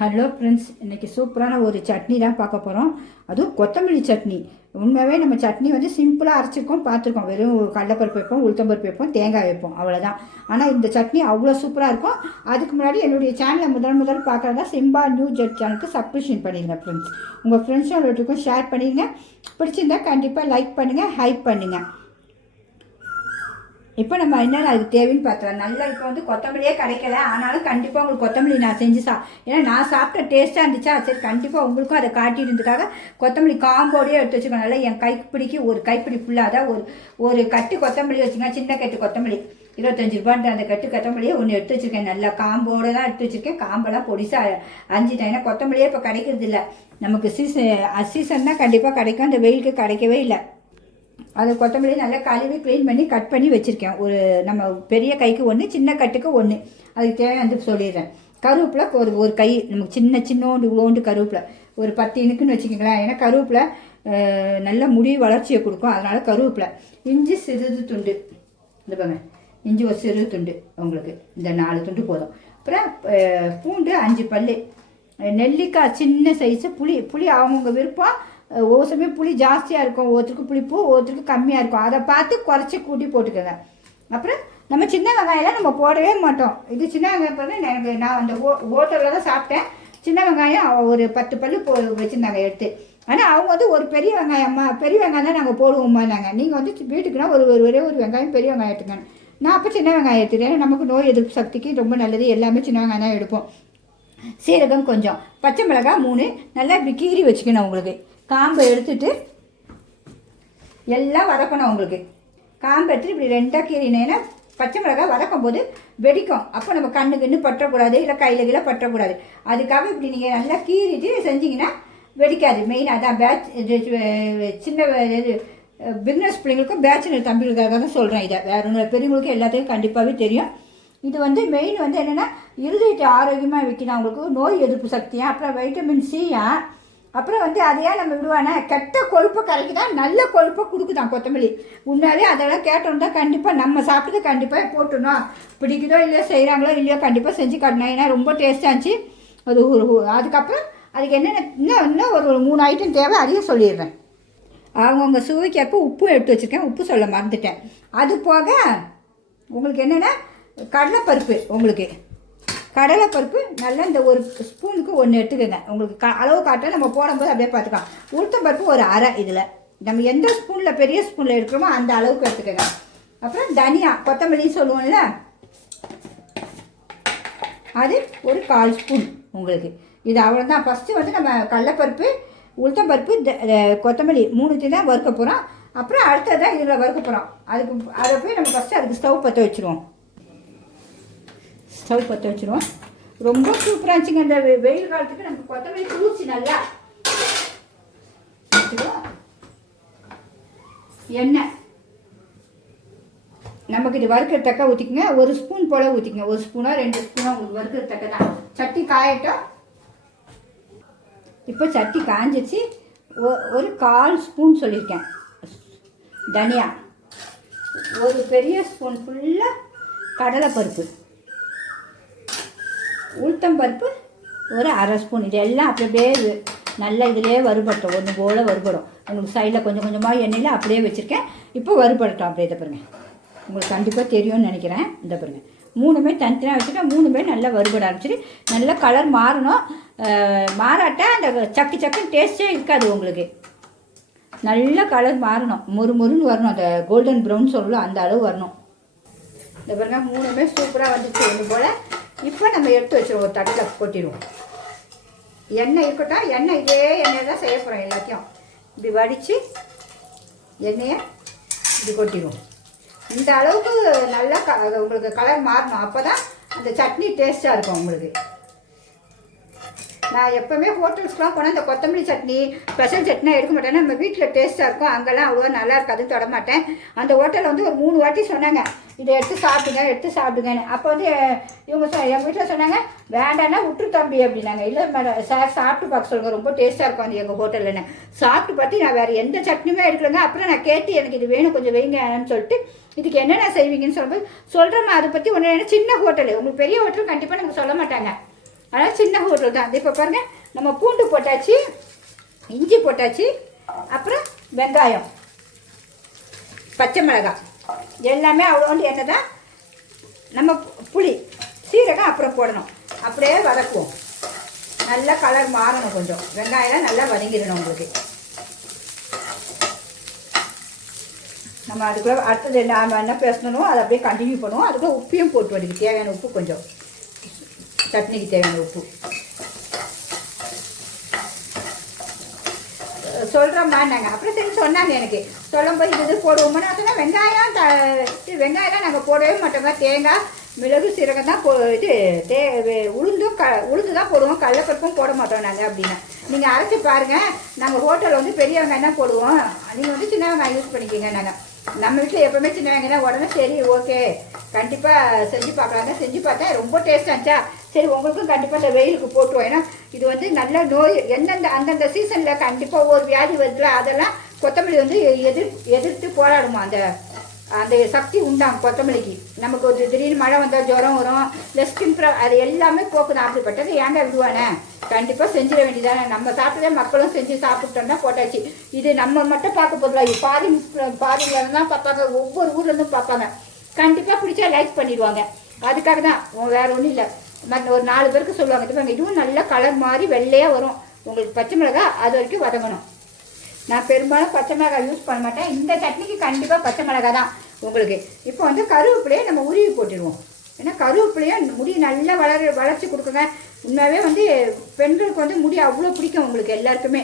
Hello friends, இன்றைக்கி சூப்பரான ஒரு சட்னி தான் பார்க்க போகிறோம். அதுவும் கொத்தமல்லி சட்னி. உண்மையாகவே நம்ம சட்னி வந்து சிம்பிளாக அரைச்சிருக்கோம், பார்த்துருக்கோம். வெறும் கடலைப்பருப்பு வைப்போம், உளுத்தம்பருப்பு வைப்போம், தேங்காய் வைப்போம், அவ்வளோதான். ஆனால் இந்த சட்னி அவ்வளோ சூப்பராக இருக்கும். அதுக்கு முன்னாடி என்னுடைய சேனலை முதல் பார்க்குறதா சிம்பா நியூ ஜெட் சேனலுக்கு சப்ஸ்கிரிப்ஷன் பண்ணிடுங்க ஃப்ரெண்ட்ஸ். உங்கள் ஃப்ரெண்ட்ஸும் எல்லாத்துக்கும் ஷேர் பண்ணிடுங்க. பிடிச்சிருந்தா கண்டிப்பாக லைக் பண்ணுங்கள், ஹைப் பண்ணுங்கள். இப்போ நம்ம என்னென்ன அதுக்கு தேவைன்னு பார்த்துக்கலாம். நல்லா இப்போ வந்து கொத்தமல்லியே கிடைக்கல, ஆனாலும் கண்டிப்பாக உங்களுக்கு கொத்தமல்லி நான் செஞ்சு ஏன்னா நான் சாப்பிட்ட டேஸ்ட்டாக இருந்துச்சா, சரி கண்டிப்பாக உங்களுக்கும் அதை காட்டியிருந்ததுக்காக கொத்தமல்லி காம்போடையே எடுத்து வச்சுக்கோங்க. நல்லா என் கைப்பிடிக்கு ஒரு கைப்பிடி ஃபுல்லாக தான் ஒரு கட்டு கொத்தமல்லி வச்சுங்க. சின்ன கட்டு கொத்தமல்லி 25 ரூபான்ற அந்த கட்டு கொத்தமல்லியே ஒன்று எடுத்து வச்சுருக்கேன். நல்லா காம்போடு தான் எடுத்து வச்சுருக்கேன். காம்பெல்லாம் பொடிசாக அஞ்சிட்டேன். ஏன்னா கொத்தமல்லியே இப்போ கிடைக்கிறது இல்லை. நமக்கு சீசன் தான் கண்டிப்பாக கிடைக்கும், அந்த வெயிலுக்கு கிடைக்கவே இல்லை. அது கொத்தமல்லி நல்லா கழுவி க்ளீன் பண்ணி கட் பண்ணி வச்சுருக்கேன். ஒரு நம்ம பெரிய கைக்கு ஒன்று, சின்ன கட்டுக்கு ஒன்று. அதுக்கு தேவையான சொல்லிடுறேன். கருவேப்பிலை ஒரு கை, நமக்கு சின்னோண்டு இவ்வளோண்டு கருவேப்பிலை ஒரு 10 இனுக்குன்னு வச்சுக்கோங்களேன். ஏன்னா கருவேப்பிலை நல்ல முடி வளர்ச்சியை கொடுக்கும், அதனால் கருவேப்பிலை. இஞ்சி சிறிது துண்டு, இந்த பாருங்க, இஞ்சி ஒரு சிறு துண்டு, உங்களுக்கு இந்த 4 துண்டு போதும். அப்புறம் பூண்டு 5 பல், நெல்லிக்காய் சின்ன சைஸு, புளி அவங்கவுங்க விருப்பம். ஒவ்வொரு சமயம் புளி ஜாஸ்தியாக இருக்கும், ஒருத்தருக்கு புளிப்பு, ஒருத்தருக்கு கம்மியாக இருக்கும். அதை பார்த்து குறைச்சி கூட்டி போட்டுக்கோங்க. அப்புறம் நம்ம சின்ன வெங்காயம்லாம் நம்ம போடவே மாட்டோம். இது சின்ன வெங்காயம் பண்ணி நான் அந்த ஹோட்டலில் தான் சாப்பிட்டேன். சின்ன வெங்காயம் ஒரு 10 பல் வச்சுருந்தாங்க எடுத்து. ஆனால் அவங்க வந்து ஒரு பெரிய வெங்காயம்மா, பெரிய வெங்காயம் தான் நாங்கள் போடுவோம்மாங்க. நீங்கள் வந்து வீட்டுக்குன்னா ஒரே ஒரு வெங்காயம் பெரிய வெங்காயம் எடுத்துக்கணும். நான் அப்போ சின்ன வெங்காயம் எடுத்துக்கிறேன். ஏன்னா நமக்கு நோய் எதிர்ப்பு சக்திக்கு ரொம்ப நல்லது. எல்லாமே சின்ன வெங்காயம் தான் எடுப்போம். சீரகம் கொஞ்சம், பச்சை மிளகாய் 3 நல்லா இப்படி கீறி வச்சுக்கணும். உங்களுக்கு காம்பை எடுத்துட்டு எல்லாம் வதக்கணும். உங்களுக்கு காம்பை எடுத்துட்டு இப்படி 2ஆக கீறினேன்னா பச்சை மிளகாய் வதக்கும் போது வெடிக்கும். அப்போ நம்ம கண்ணு பற்றக்கூடாது, இல்லை கையில் கீழே பற்றக்கூடாது. அதுக்காக இப்படி நீங்கள் நல்லா கீறிட்டு செஞ்சிங்கன்னா வெடிக்காது. மெயின் அதான். சின்ன பிஸ்னஸ் பிள்ளைங்களுக்கும் பேச்சுலர் தம்பிகளுக்காக தான் சொல்கிறேன். இதை வேறு ஒன்று பெரியவங்களுக்கு எல்லாத்தையும் கண்டிப்பாகவே தெரியும். இது வந்து மெயின் வந்து என்னென்னா இருதயத்தை ஆரோக்கியமாக வைக்கணும், அவங்களுக்கு நோய் எதிர்ப்பு சக்தியாக, அப்புறம் வைட்டமின் சியா. அப்புறம் வந்து அதையா நம்ம விடுவானா, கெட்ட கொழுப்பை கரைக்கு தான் நல்ல கொழுப்பை கொடுக்குதான் கொத்தமல்லி. உண்மையாலே அதெல்லாம் கேட்டோம் தான் கண்டிப்பாக நம்ம சாப்பிட்டு கண்டிப்பாக போட்டணும். பிடிக்குதோ இல்லையோ, செய்கிறாங்களோ இல்லையோ, கண்டிப்பாக செஞ்சு காட்டினேன். ஏன்னா ரொம்ப டேஸ்ட்டாக இருந்துச்சு அது. அதுக்கப்புறம் அதுக்கு என்னென்ன இன்னும் ஒரு 3 ஐட்டம் தேவை, அதையும் சொல்லிடுறேன். அவங்கவுங்க சுவைக்கேற்ப உப்பு எடுத்து வச்சுருக்கேன், உப்பு சொல்ல மறந்துட்டேன். அது போக உங்களுக்கு என்னென்னா கடலைப்பருப்பு, உங்களுக்கு கடலைப்பருப்பு நல்லா இந்த ஒரு ஸ்பூனுக்கு 1 எடுத்துக்கோங்க. உங்களுக்கு அளவு காட்ட நம்ம போடும்போது அப்படியே பார்த்துக்கலாம். உளுத்தம்பருப்பு ஒரு அரை, இதில் நம்ம எந்த ஸ்பூனில் பெரிய ஸ்பூனில் எடுக்கிறோமோ அந்த அளவுக்கு எடுத்துக்கோங்க. அப்புறம் தனியா கொத்தமல்லின்னு சொல்லுவோம்ல, அது ஒரு 1/4 ஸ்பூன் உங்களுக்கு. இது அவ்வளோதான். ஃபஸ்ட்டு வந்து நம்ம கடலைப்பருப்பு, உளுத்தம்பருப்பு, கொத்தமல்லி 3 தான் வறுக்க போகிறோம். அப்புறம் அடுத்ததான் இதில் வறுக்க போகிறோம். அதை போய் நம்ம ஃபஸ்ட்டு அதுக்கு ஸ்டவ் பற்ற வச்சுருவோம். ஸ்டவ் பற்ற வச்சுருவோம். ரொம்ப சூப்பராக இருந்துச்சுங்க. அந்த வெயில் காலத்துக்கு நமக்கு கொத்தமல்லி குளிர்ச்சி நல்லா. எண்ணெய் நமக்கு இது வறுக்கிற தக்க ஊற்றிக்குங்க. 1 ஸ்பூன் போல் ஊற்றிக்குங்க. 1 ஸ்பூனோ 2 ஸ்பூனோ உங்களுக்கு வறுக்கிற தக்க தான். சட்டி காயட்டும். இப்போ சட்டி காஞ்சிச்சு. ஒரு 1/4 ஸ்பூன் சொல்லியிருக்கேன் தனியா. ஒரு பெரிய ஸ்பூன் ஃபுல்லாக கடலைப்பருப்பு, உளுத்தம்பருப்பு ஒரு அரை ஸ்பூன். இது எல்லாம் அப்படியே நல்லா இதிலே வறுபட்டோம். ஒன்று போல் வறுபடும். உங்களுக்கு சைடில் கொஞ்சம் கொஞ்சமாக எண்ணெயில் அப்படியே வச்சுருக்கேன். இப்போ வறுபடட்டும். அப்படியே இதை பாருங்கள், உங்களுக்கு கண்டிப்பாக தெரியும்னு நினைக்கிறேன். இந்த பாருங்கள், 3மே தனித்தனியாக வச்சுருக்கேன். 3மே நல்லா வறுபட ஆரம்பிச்சிட்டு நல்லா கலர் மாறணும். மாறாட்டா அந்த சக்குன்னு டேஸ்ட்டே இருக்காது உங்களுக்கு. நல்ல கலர் மாறணும், மொறுன்னு வரணும். அந்த கோல்டன் ப்ரௌன் சொல்லலாம், அந்த அளவு வரணும். இந்த பாருங்க, 3மே சூப்பராக வந்துச்சு ஒன்று போல். இப்போ நம்ம எடுத்து வச்சுருவோம். ஒரு தட்டில் கொட்டிடுவோம். எண்ணெய் இருக்கட்டும். எண்ணெய் இதே எண்ணெய் தான் செய்ய போகிறோம். எல்லாத்தையும் இப்படி வடித்து எண்ணெயை இப்படி கொட்டிடுவோம். இந்த அளவுக்கு நல்லா உங்களுக்கு கலர் மாறணும். அப்போ தான் அந்த சட்னி டேஸ்ட்டாக இருக்கும் உங்களுக்கு. நான் எப்போவுமே ஹோட்டல்ஸ்க்குலாம் போனால் இந்த கொத்தமல்லி சட்னி, ஸ்பெஷல் சட்னி எடுக்க மாட்டேன். நம்ம வீட்டில் டேஸ்ட்டாக இருக்கும், அங்கெல்லாம் அவ்வளோ நல்லா இருக்காதுன்னு தொட மாட்டேன். அந்த ஹோட்டலில் வந்து ஒரு 3 வாட்டி சொன்னாங்க, இதை எடுத்து சாப்பிடுங்கன்னு. அப்போ வந்து இவங்க எங்கள் வீட்டில் சொன்னாங்க, வேண்டான்னா விட்டு தம்பி அப்படின்னாங்க. இல்லை மேடம் சார், சாப்பிட்டு பார்க்க சொல்லுங்கள், ரொம்ப டேஸ்ட்டாக இருக்கும் அது எங்கள் ஹோட்டலில். சாப்பிட்டு பார்த்து நான் வேறு எந்த சட்னியுமே எடுக்கலைங்க. அப்புறம் நான் கேட்டு எனக்கு இது வேணும் கொஞ்சம் வைங்கன்னு சொல்லிட்டு, இதுக்கு என்னென்ன செய்வீங்கன்னு சொல்லும்போது சொல்கிறேன். அதை பற்றி ஒன்று சின்ன ஹோட்டலு, உங்களுக்கு பெரிய ஹோட்டல் கண்டிப்பாக நமக்கு சொல்ல மாட்டாங்க. அதனால் சின்ன ஹோட்டல் தான். இப்போ பாருங்கள், நம்ம பூண்டு போட்டாச்சு, இஞ்சி போட்டாச்சு, அப்புறம் வெங்காயம், பச்சை மிளகாய் எல்லாமே அவ்வளோண்டு எண்ணெய் தான். நம்ம புளி சீரகம் அப்புறம் போடணும். அப்படியே வதக்குவோம். நல்லா கலர் மாறணும், கொஞ்சம் வெங்காயம்லாம் நல்லா வதங்கிடணும் உங்களுக்கு. நம்ம அதுக்குள்ளே அடுத்தது நாம் என்ன பேசணும் அதை அப்படியே கண்டினியூ பண்ணுவோம். அதுக்குள்ளே உப்பையும் போட்டு அதுக்கு தேவையான உப்பு, கொஞ்சம் சட்னிக்கு தேவையான உப்பு சொல்கிறோம்னா நாங்கள் அப்புறம் சரி சொன்னாங்க. எனக்கு சொல்லும்போது இது போடுவோம்னா நான் சொன்னால் வெங்காயம்லாம் நாங்கள் போடவே மாட்டோங்க. தேங்காய், மிளகு, சீரகம் தான் உளுந்து தான் போடுவோம். கடலைப்பருப்பும் போட மாட்டோம் நாங்கள் அப்படின்னா. நீங்கள் அரைச்சி பாருங்கள். நாங்கள் ஹோட்டலில் வந்து பெரிய வெங்காயம் தான் போடுவோம். நீங்கள் வந்து சின்ன வெங்காயம் யூஸ் பண்ணிக்கிங்க. நாங்கள் நம்ம வீட்டில் எப்போவுமே சின்ன வெங்காயம் தான். உடனே சரி ஓகே கண்டிப்பாக செஞ்சு பார்க்கலாங்க. செஞ்சு பார்த்தா ரொம்ப டேஸ்ட்டாக இருந்துச்சா, சரி உங்களுக்கும் கண்டிப்பாக இந்த வெயிலுக்கு போட்டுவோம். ஏன்னா இது வந்து நல்ல நோய் எந்தெந்த அந்தந்த சீசனில் கண்டிப்பாக ஒவ்வொரு வியாதி வருதுல, அதெல்லாம் கொத்தமல்லி வந்து எதிர்த்து போராடுமா. அந்த சக்தி உண்டாகும் கொத்தமல்லிக்கு. நமக்கு ஒரு திடீர்னு மழை வந்தால் ஜுரம் வரும், இல்லை ஸ்கின் அது எல்லாமே போக்குதான். அப்படிப்பட்டது ஏங்க விடுவானே, கண்டிப்பாக செஞ்சிட வேண்டியதானே. நம்ம சாப்பிட்டதே மக்களும் செஞ்சு சாப்பிட்டோம்னா போட்டாச்சு. இது நம்ம மட்டும் பார்க்க போதில்ல, பாதியில் தான் பார்ப்பாங்க, ஒவ்வொரு ஊர்லேருந்தும் பார்ப்பாங்க. கண்டிப்பாக பிடிச்சா லைக் பண்ணிடுவாங்க. அதுக்காக தான், வேறு ஒன்றும் இல்லை. மற்ற ஒரு 4 பேருக்கு சொல்லுவாங்க. இது இதுவும் நல்லா கலர் மாதிரி வெள்ளையாக வரும். உங்களுக்கு பச்சை மிளகாய் அது வரைக்கும் வதங்கணும். நான் பெரும்பாலும் பச்சை மிளகாய் யூஸ் பண்ண மாட்டேன். இந்த சட்னிக்கு கண்டிப்பாக பச்சை மிளகாய் தான் உங்களுக்கு. இப்போ வந்து கருவேப்பிலையை நம்ம உருவி போட்டுடுவோம். ஏன்னா கருவேப்பிலையை முடி நல்லா வளர்ச்சி கொடுக்குங்க. உண்மையாகவே வந்து பெண்களுக்கு வந்து முடி அவ்வளோ பிடிக்கும் உங்களுக்கு எல்லாருக்குமே.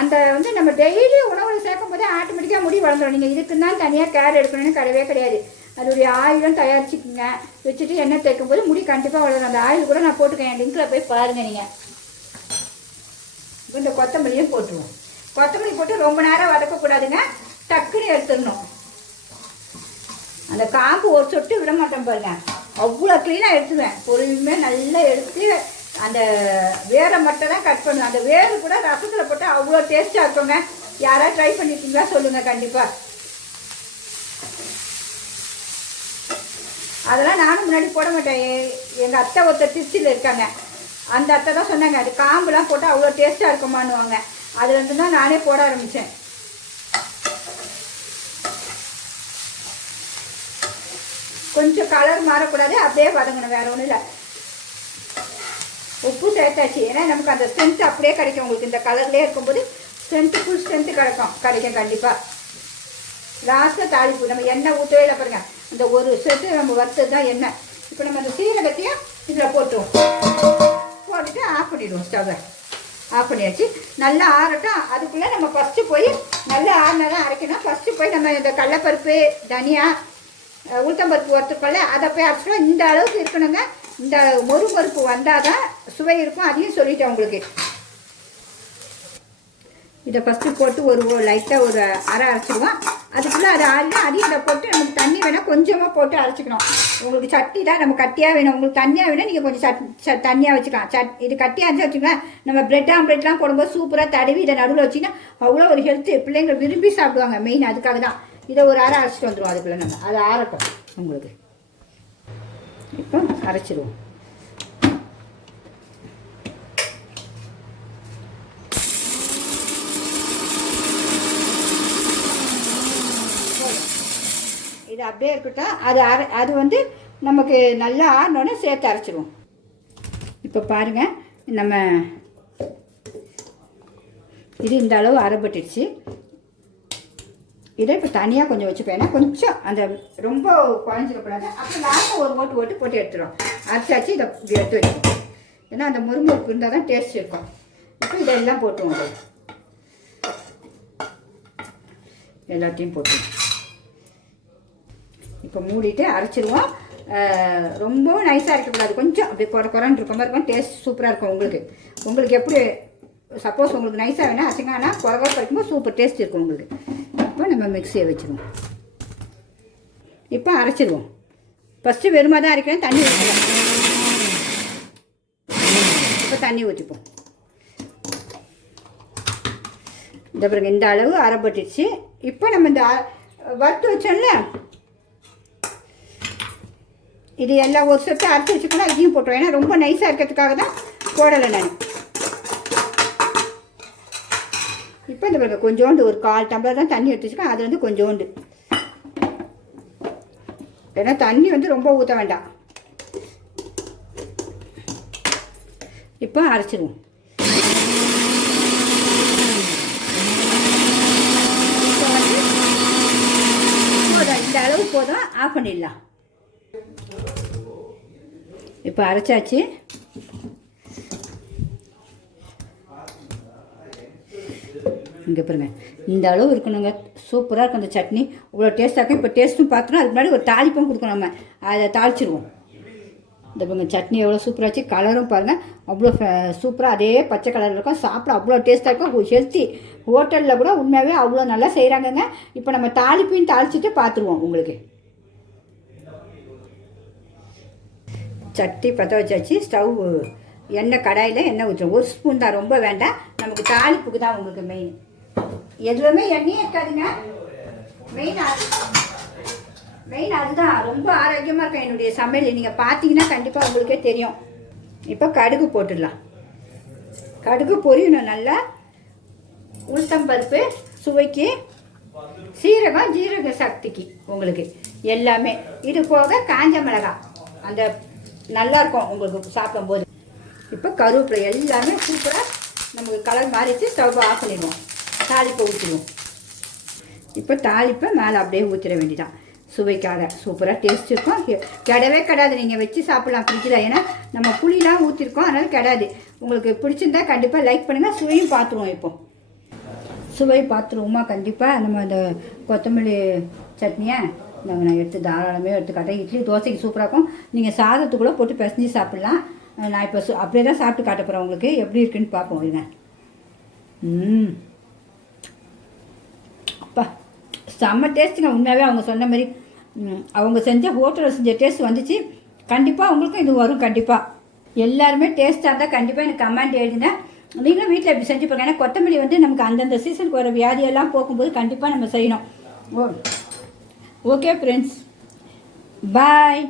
அந்த வந்து நம்ம டெய்லி உணவில் சேர்க்கும் போதே ஆட்டோமேட்டிக்காக முடி வளர்ந்துடும். நீங்கள் இதுக்கு தான் தனியாக கேர் எடுக்கணும்னு கிடையவே கிடையாது. அதோடைய ஆயிலும் தயாரிச்சுக்குங்க, வச்சுட்டு எண்ணெய் தேய்க்கும் போது முடி கண்டிப்பாக வளரும். அந்த ஆயில் கூட நான் போட்டுக்கேன், என் லிங்கில் போய் பாருங்கள் நீங்கள். இப்போ இந்த கொத்தமல்லியும் போட்டுருவோம். கொத்தமல்லி போட்டு ரொம்ப நேரம் வதக்கக்கூடாதுங்க, டக்குன்னு எடுத்துடணும். அந்த காம்பு ஒரு சொட்டு விட மாட்டேன் பாருங்க, அவ்வளோ க்ளீனாக எடுத்துவேன். பொறுமையாக நல்லா எடுத்து அந்த வேரை மட்டும் தான் கட் பண்ணுவேன். அந்த வேறு கூட ரசத்தில் போட்டால் அவ்வளோ டேஸ்ட்டாக இருக்குங்க. யாராவது ட்ரை பண்ணியிருக்கீங்களா சொல்லுங்கள் கண்டிப்பாக. அதெல்லாம் நானும் முன்னாடி போட மாட்டேன். எங்கள் அத்தை ஒருத்தர் திருச்சியில் இருக்காங்க, அந்த அத்தை தான் சொன்னாங்க அது காம்புலாம் போட்டால் அவ்வளோ டேஸ்ட்டாக இருக்குமான்னுவாங்க. அதுலேருந்து தான் நானே போட ஆரம்பித்தேன். கொஞ்சம் கலர் மாறக்கூடாது, அப்படியே வதங்கணும், வேறு ஒன்றும் இல்லை. உப்பு சேர்த்தாச்சு, ஏன்னா நமக்கு அந்த ஸ்ட்ரென்த்து அப்படியே கிடைக்கும். உங்களுக்கு இந்த கலர்லேயே இருக்கும்போது ஃபுல் ஸ்ட்ரென்த்து கிடைக்கும் கண்டிப்பாக. லாஸ்ட்டில் தாளிப்பு நம்ம எண்ணெய் ஊற்றவே இல்லை பாருங்கள். இந்த ஒரு செட்டு நம்ம வறுத்தது தான் எண்ணெய். இப்போ நம்ம அந்த சீரகத்தையும் இதில் போட்டுருவோம். போட்டுட்டு ஆஃப் பண்ணிவிடுவோம். ஸ்டவ்வை ஆஃப் பண்ணியாச்சு. நல்லா ஆறட்டும். அதுக்குள்ளே நம்ம ஃபஸ்ட்டு போய் நல்லா ஆறினா தான் அரைக்கணும். ஃபஸ்ட்டு போய் நம்ம இந்த கடலைப்பருப்பு, தனியா, உளுத்தம்பருப்பு வறுத்துக்கொள்ள அதை போய் அரைச்சிட்டோம். இந்த அளவுக்கு இருக்கணுங்க. இந்த மொறுமொறுப்பு வந்தால் தான் சுவை இருக்கும். அதையும் சொல்லிட்டேன் உங்களுக்கு. இதை ஃபஸ்ட்டு போட்டு ஒரு லைட்டாக ஒரு அரை அரைச்சிடுவோம். அதுக்குள்ளே அதை ஆறினா அதையும் இதை போட்டு நமக்கு தண்ணி வேணால் கொஞ்சமாக போட்டு அரைச்சிக்கணும். உங்களுக்கு சட்னி தான் நம்ம கட்டியாக வேணும். உங்களுக்கு தண்ணியாக வேணும், நீங்கள் கொஞ்சம் தண்ணியாக வச்சுக்கலாம். இது கட்டியாக இருந்துச்சு வச்சுக்கலாம். நம்ம பிரெட் ஆம்லேட்லாம் போடும்போது சூப்பராக தடவி இதை நடுவில் வச்சிங்கன்னா அவ்வளோ ஒரு ஹெல்த்து. பிள்ளைங்க விரும்பி சாப்பிடுவாங்க. மெயின் அதுக்காக தான். இதை ஒரு அரை அரைச்சிட்டு வந்துடுவோம். அதுக்குள்ளே நம்ம அதை ஆறட்டும் உங்களுக்கு. இப்போ அரைச்சிடுவோம். இது அப்படியே இருக்கட்டும். அது வந்து நமக்கு நல்லா ஆறினோடனே சேர்த்து அரைச்சிடுவோம். இப்போ பாருங்கள், நம்ம இது இந்த அளவு அரைப்பட்டுடுச்சு. இதை இப்போ தனியாக கொஞ்சம் வச்சுப்பேன். ஏன்னா கொஞ்சம் அந்த ரொம்ப குழஞ்சிடக்கூடாது. அப்புறம் லாஸ்ட்டாக ஒரு போட்டு எடுத்துடும். அரைச்சாச்சு. இதை இப்படி எடுத்து வச்சுக்கோம். ஏன்னா அந்த முறுமுறுப்பு இருந்தால் தான் டேஸ்ட் இருக்கும். இப்போ இதெல்லாம் போட்டுருவோம். எல்லாத்தையும் போட்டுருவோம். இப்போ மூடிட்டு அரைச்சிடுவோம். ரொம்பவும் நைஸாக இருக்கக்கூடாது. கொஞ்சம் அப்படி குறைன்னு இருக்க மாதிரி இருக்கும். டேஸ்ட் சூப்பராக இருக்கும் உங்களுக்கு எப்படி சப்போஸ் உங்களுக்கு நைஸாக வேணால் அரைச்சிங்கன்னா குறைவாக கிடைக்கும்போது சூப்பர் டேஸ்ட் இருக்கும் உங்களுக்கு. இப்போ நம்ம மிக்சியை வச்சுருவோம். இப்போ அரைச்சிடுவோம். ஃபஸ்ட்டு வெறுமாக தான் அரைக்கிறேன். தண்ணி ஊற்றிப்போம். இப்போ தண்ணி ஊற்றிப்போம். இந்த பிறகு இந்த அளவு அரைப்பட்டுச்சு. இப்போ நம்ம இந்த வறுத்து வச்சோம்ல, இது எல்லாம் ஒரு சொட்டு அரைச்சி வச்சுக்கணும், இதையும் போட்டுருவோம். ஏன்னா ரொம்ப நைஸாக இருக்கிறதுக்காக தான் போடலை நான். இப்போ இந்த பிறகு கொஞ்சோண்டு ஒரு 1/4 டம்ளர் தான் தண்ணி எடுத்து வச்சுக்கோங்க. அது வந்து கொஞ்சோண்டு, ஏன்னா தண்ணி வந்து ரொம்ப ஊற்ற வேண்டாம். இப்போ அரைச்சிடுவோம். இப்போ வந்து போதும், இந்த அளவு போதும், ஆஃப் பண்ணிடலாம். இப்போ அரைச்சாச்சு. இங்கே பாருங்க, இந்த அளவு இருக்கணுங்க. சூப்பராக இருக்கும் அந்த சட்னி, இவ்வளோ டேஸ்ட்டாக இருக்கும். இப்போ டேஸ்ட்டும் பார்க்கணும், அதுக்கு முன்னாடி ஒரு தாளிப்பும் கொடுக்கணும். நம்ம அதை தாளிச்சிடுவோம். இந்த பாருங்க சட்னி எவ்வளோ சூப்பராச்சு. கலரும் பாருங்கள் அவ்வளோ சூப்பராக, அதே பச்சை கலரில் இருக்கும். சாப்பிட அவ்வளோ டேஸ்ட்டாக இருக்கும். ஹெல்த்தி. ஹோட்டலில் கூட உண்மையாகவே அவ்வளோ நல்லா செய்கிறாங்கங்க. இப்போ நம்ம தாளிப்பையும் தாளிச்சிட்டு பார்த்துருவோம். உங்களுக்கு சட்டி பற்ற வச்சாச்சு. ஸ்டவ் எண்ணெய் கடாயில் எண்ணெய் ஊற்றுறோம். 1 ஸ்பூன் தான், ரொம்ப வேண்டாம். நமக்கு தாளிப்புக்கு தான் உங்களுக்கு மெயின். எதுவுமே எண்ணெயே இருக்காதுங்க. மெயின் அதுதான். ரொம்ப ஆரோக்கியமாக இருக்கும் என்னுடைய சமையல். நீங்கள் பார்த்தீங்கன்னா கண்டிப்பாக உங்களுக்கே தெரியும். இப்போ கடுகு போட்டுடலாம். கடுகு பொரியணும் நல்லா. உளுத்தம்பருப்பு சுவைக்கு, சீரகம் ஜீரக சக்திக்கு உங்களுக்கு எல்லாமே. இது போக காஞ்ச மிளகாய், அந்த நல்லாயிருக்கும் உங்களுக்கு சாப்பிடும்போது. இப்போ கருவேப்பிலை எல்லாமே சூப்பராக நமக்கு கலர் மாறிச்சு. ஸ்டவ் ஆஃப் பண்ணிடுவோம். தாளிப்பை ஊற்றிடுவோம். இப்போ தாளிப்பை மேலே அப்படியே ஊற்றிட வேண்டியதான். சுவைக்காக சூப்பராக டேஸ்ட் இருக்கும். கெடவே கெடாது. நீங்கள் வச்சு சாப்பிட்லாம் ஃப்ரிட்ஜில். ஏன்னா நம்ம புளிலாம் ஊற்றிருக்கோம், அதனால் கெடாது. உங்களுக்கு பிடிச்சிருந்தா கண்டிப்பாக லைக் பண்ணுங்கள். சுவையும் பார்த்துருவோம். இப்போ சுவை பார்த்துருவோமா? கண்டிப்பாக நம்ம அந்த கொத்தமல்லி சட்னியை நான் எடுத்து தாராளமே எடுத்து காட்டேன். இட்லி தோசைக்கு சூப்பராக இருக்கும். நீங்கள் சாதத்துக்குள்ளே போட்டு பிசைஞ்சு சாப்பிட்லாம். நான் இப்போ அப்படியே தான் சாப்பிட்டு காட்ட போகிறேன். உங்களுக்கு எப்படி இருக்குன்னு பார்ப்போம். இருங்க. அப்பா செம்ம டேஸ்ட்டுங்க. உண்மையாகவே அவங்க சொன்ன மாதிரி அவங்க செஞ்ச ஹோட்டலில் செஞ்ச டேஸ்ட் வந்துச்சு. கண்டிப்பாக உங்களுக்கும் இது வரும். கண்டிப்பாக எல்லாருமே டேஸ்ட்டாக இருந்தால் கண்டிப்பாக எனக்கு கமெண்ட் எழுதுங்க. நீங்களும் வீட்டில் எப்படி செஞ்சு பாருங்க. ஏன்னா கொத்தமல்லி வந்து நமக்கு அந்தந்த சீசனுக்கு வர வியாதியெல்லாம் போக்கும்போது கண்டிப்பாக நம்ம செய்யணும். ஓகே ஃப்ரெண்ட்ஸ், பாய்.